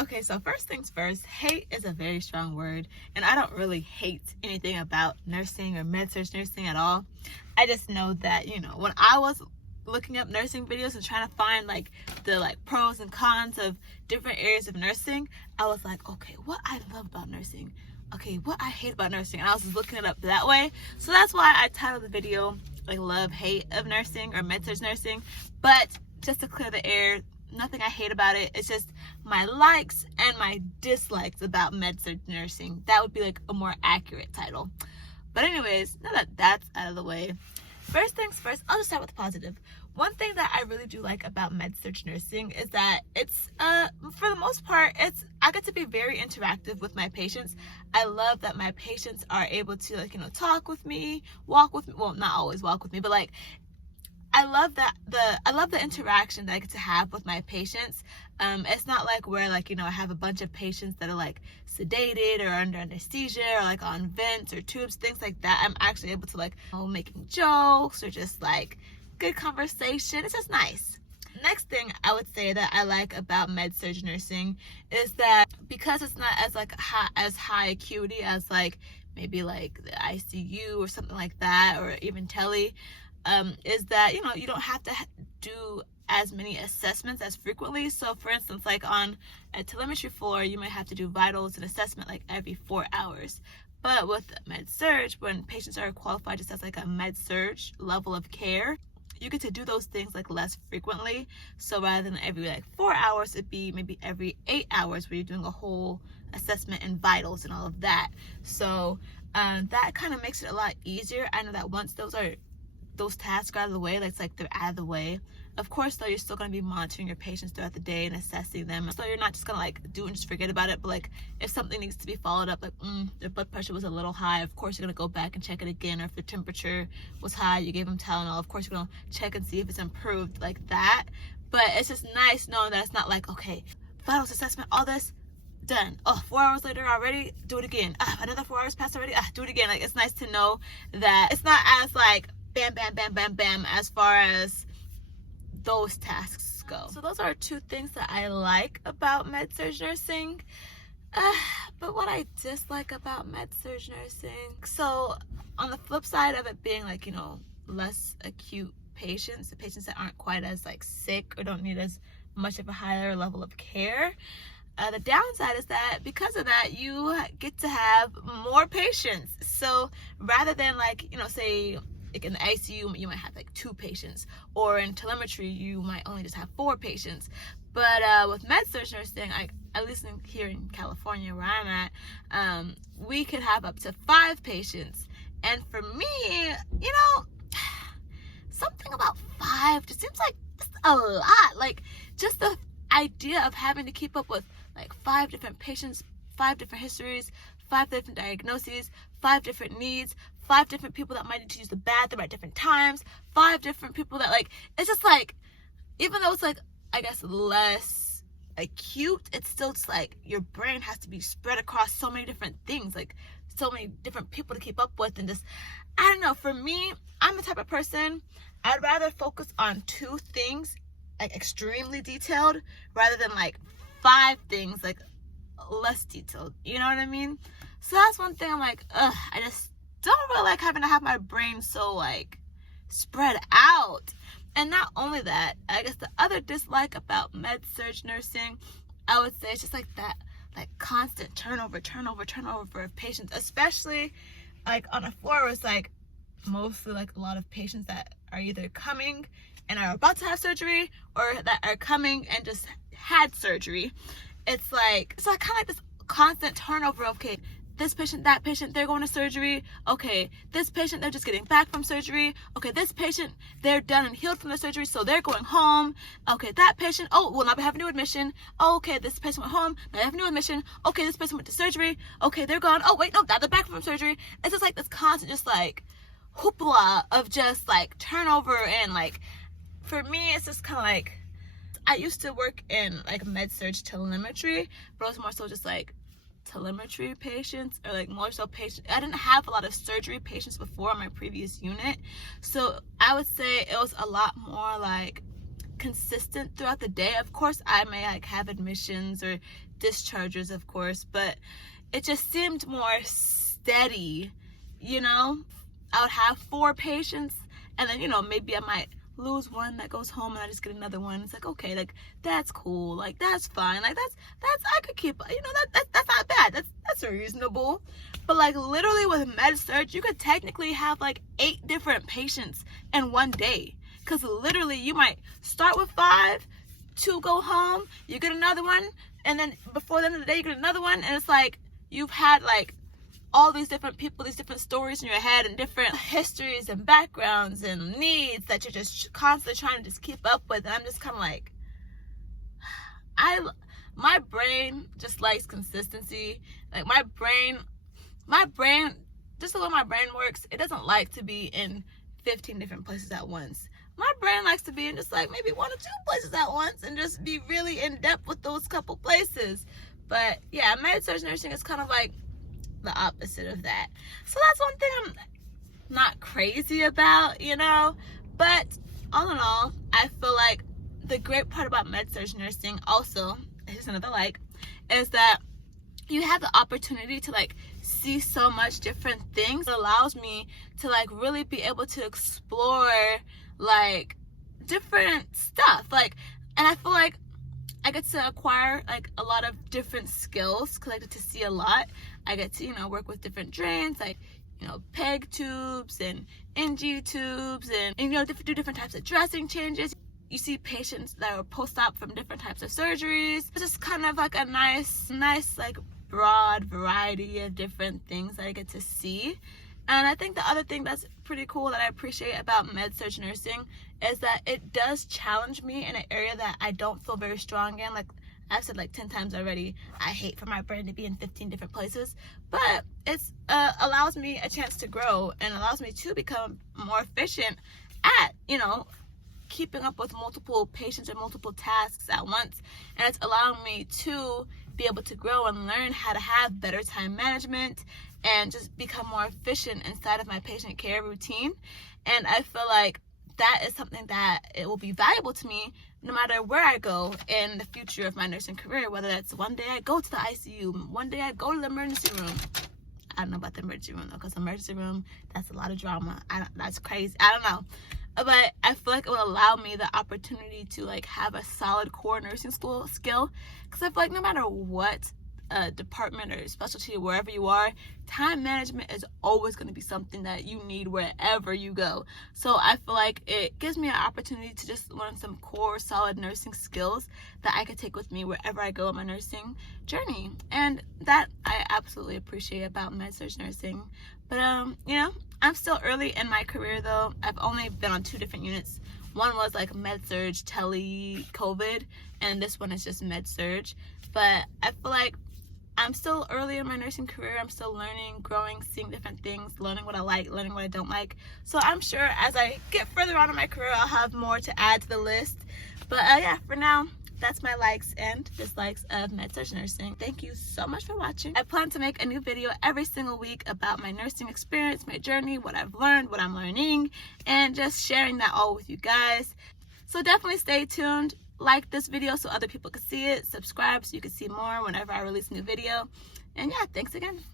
Okay, so first things first, hate is a very strong word, and I don't really hate anything about nursing or med-surg nursing at all. I just know that, when I was looking up nursing videos and trying to find the pros and cons of different areas of nursing, I was like, okay, what I love about nursing, okay, what I hate about nursing, and I was just looking it up that way. So that's why I titled the video like love hate of nursing or med-surg nursing. But just to clear the air, nothing I hate about it. It's just my likes and my dislikes about med-surg nursing. That would be like a more accurate title. But anyways, now that that's out of the way, first things first, I'll just start with positive. One thing that I really do like about med-surg nursing is that it's, for the most part, I get to be very interactive with my patients. I love that my patients are able to talk with me, walk with me. Well, not always walk with me, but I love the interaction that I get to have with my patients. It's not like where I have a bunch of patients that are sedated or under anesthesia or on vents or tubes, things like that. I'm actually able to making jokes or just good conversation. It's just nice. Next thing I would say that I like about med-surg nursing is that because it's not as high acuity as maybe the ICU or something like that, or even tele, is that you don't have to do as many assessments as frequently. So for instance, on a telemetry floor, you might have to do vitals and assessment every 4 hours. But with med-surg, when patients are qualified just as a med-surg level of care, you get to do those things less frequently. So rather than every 4 hours, it'd be maybe every 8 hours where you're doing a whole assessment and vitals and all of that. So that kind of makes it a lot easier. I know that once those tasks are out of the way, they're out of the way. Of course, though, you're still going to be monitoring your patients throughout the day and assessing them. So you're not just going to do and just forget about it. But if something needs to be followed up, their blood pressure was a little high, of course you're going to go back and check it again. Or if their temperature was high, you gave them Tylenol, of course you're going to check and see if it's improved like that. But it's just nice knowing that it's not okay, vitals assessment, all this, done. Oh, 4 hours later already, do it again. Another 4 hours passed already, do it again. It's nice to know that it's not as bam, bam, bam, bam, bam as far as those tasks go. So those are two things that I like about med-surg nursing. But what I dislike about med-surg nursing, so on the flip side of it being less acute patients, the patients that aren't quite as sick or don't need as much of a higher level of care, the downside is that because of that, you get to have more patients. So rather than say in the ICU, you might have 2 patients, or in telemetry, you might only just have 4 patients. But with med-surg nursing, at least here in California where I'm at, we could have up to 5 patients. And for me, something about 5 just seems just a lot. Just the idea of having to keep up with 5 different patients, 5 different histories, 5 different diagnoses, 5 different needs, 5 different people that might need to use the bathroom at different times, 5 different people that it's just even though it's I guess less acute, it's still just your brain has to be spread across so many different things, so many different people to keep up with. And just, I don't know, for me, I'm the type of person, I'd rather focus on 2 things extremely detailed rather than 5 things less detailed, you know what I mean? So that's one thing I'm I just don't really like having to have my brain so spread out. And not only that, I guess the other dislike about med-surg nursing, I would say, it's just that constant turnover of patients, especially on a floor where it's mostly a lot of patients that are either coming and are about to have surgery, or that are coming and just had surgery. It's so I kind of this constant turnover of, okay, this patient, that patient, they're going to surgery. Okay, this patient, they're just getting back from surgery. Okay, this patient, they're done and healed from the surgery, so they're going home. Okay, that patient, oh, well, now we have a new admission. Oh, okay, this patient went home, now we have a new admission. Okay, this patient went to surgery. Okay, they're gone. Oh, wait, no, now they're back from surgery. It's just this constant just hoopla of just turnover. And for me, it's just kind of I used to work in med-surg telemetry, but it was more so just telemetry patients, or more so patients. I didn't have a lot of surgery patients before in my previous unit, so I would say it was a lot more consistent throughout the day. Of course, I may like have admissions or discharges, of course, but it just seemed more steady, you know. I would have 4 patients, and then, you know, maybe I might lose one that goes home and I just get another one. It's like, okay, like that's cool, like that's fine, like that's I could keep, you know, that's not bad, that's reasonable. But like literally with med-surg, you could technically have like 8 different patients in one day, because literally you might start with 5, 2 go home, you get another one, and then before the end of the day you get another one, and it's like you've had like all these different people, these different stories in your head, and different histories and backgrounds and needs that you're just constantly trying to just keep up with. And I'm just kind of like, my brain just likes consistency. Like my brain, just the way my brain works, it doesn't like to be in 15 different places at once. My brain likes to be in just like maybe 1 or 2 places at once and just be really in depth with those couple places. But yeah, med-surg nursing is kind of like the opposite of that. So that's one thing I'm not crazy about, you know. But all in all, I feel like the great part about med-surg nursing also, here's another like, is that you have the opportunity to like see so much different things. It allows me to like really be able to explore like different stuff, like, and I feel like I get to acquire like a lot of different skills because I get to see a lot. I get to, you know, work with different drains, like, you know, PEG tubes and NG tubes, and you know, do different types of dressing changes. You see patients that are post-op from different types of surgeries. It's just kind of like a nice like broad variety of different things that I get to see. And I think the other thing that's pretty cool that I appreciate about med-surg nursing is that it does challenge me in an area that I don't feel very strong in. Like I've said like 10 times already, I hate for my brain to be in 15 different places, but it's allows me a chance to grow and allows me to become more efficient at, you know, keeping up with multiple patients and multiple tasks at once. And it's allowing me to be able to grow and learn how to have better time management and just become more efficient inside of my patient care routine. And I feel like that is something that it will be valuable to me no matter where I go in the future of my nursing career, whether that's one day I go to the ICU, one day I go to the emergency room. I don't know about the emergency room though, because the emergency room, that's a lot of drama. That's crazy. I don't know. But I feel like it will allow me the opportunity to like have a solid core nursing school skill, because I feel like no matter what department or specialty or wherever you are, time management is always going to be something that you need wherever you go. So I feel like it gives me an opportunity to just learn some core solid nursing skills that I could take with me wherever I go in my nursing journey, and that I absolutely appreciate about med-surg nursing. But you know, I'm still early in my career though. I've only been on 2 different units. One was like med-surg tele COVID, and this one is just med-surg. But I feel like I'm still early in my nursing career. I'm still learning, growing, seeing different things, learning what I like, learning what I don't like. So I'm sure as I get further on in my career, I'll have more to add to the list. But yeah, for now, that's my likes and dislikes of med-surg nursing. Thank you so much for watching. I plan to make a new video every single week about my nursing experience, my journey, what I've learned, what I'm learning, and just sharing that all with you guys. So definitely stay tuned. Like this video so other people can see it. Subscribe so you can see more whenever I release a new video. And yeah, thanks again.